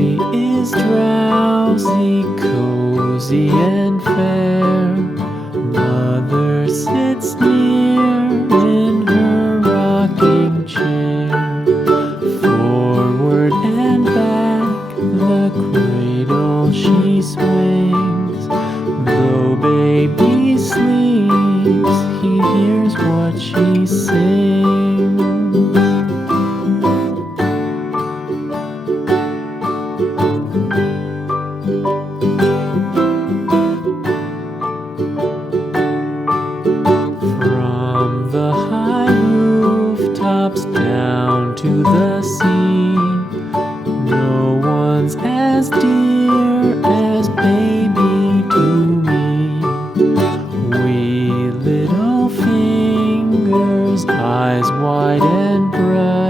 baby is drowsy, cozy and fair. Mother sits near in her rocking chair. Forward and back the cradle she swings. Though baby sleeps, he hears what she sings. From the high rooftops down to the sea, no one's as dear as baby to me. Wee little fingers, eyes wide and bright,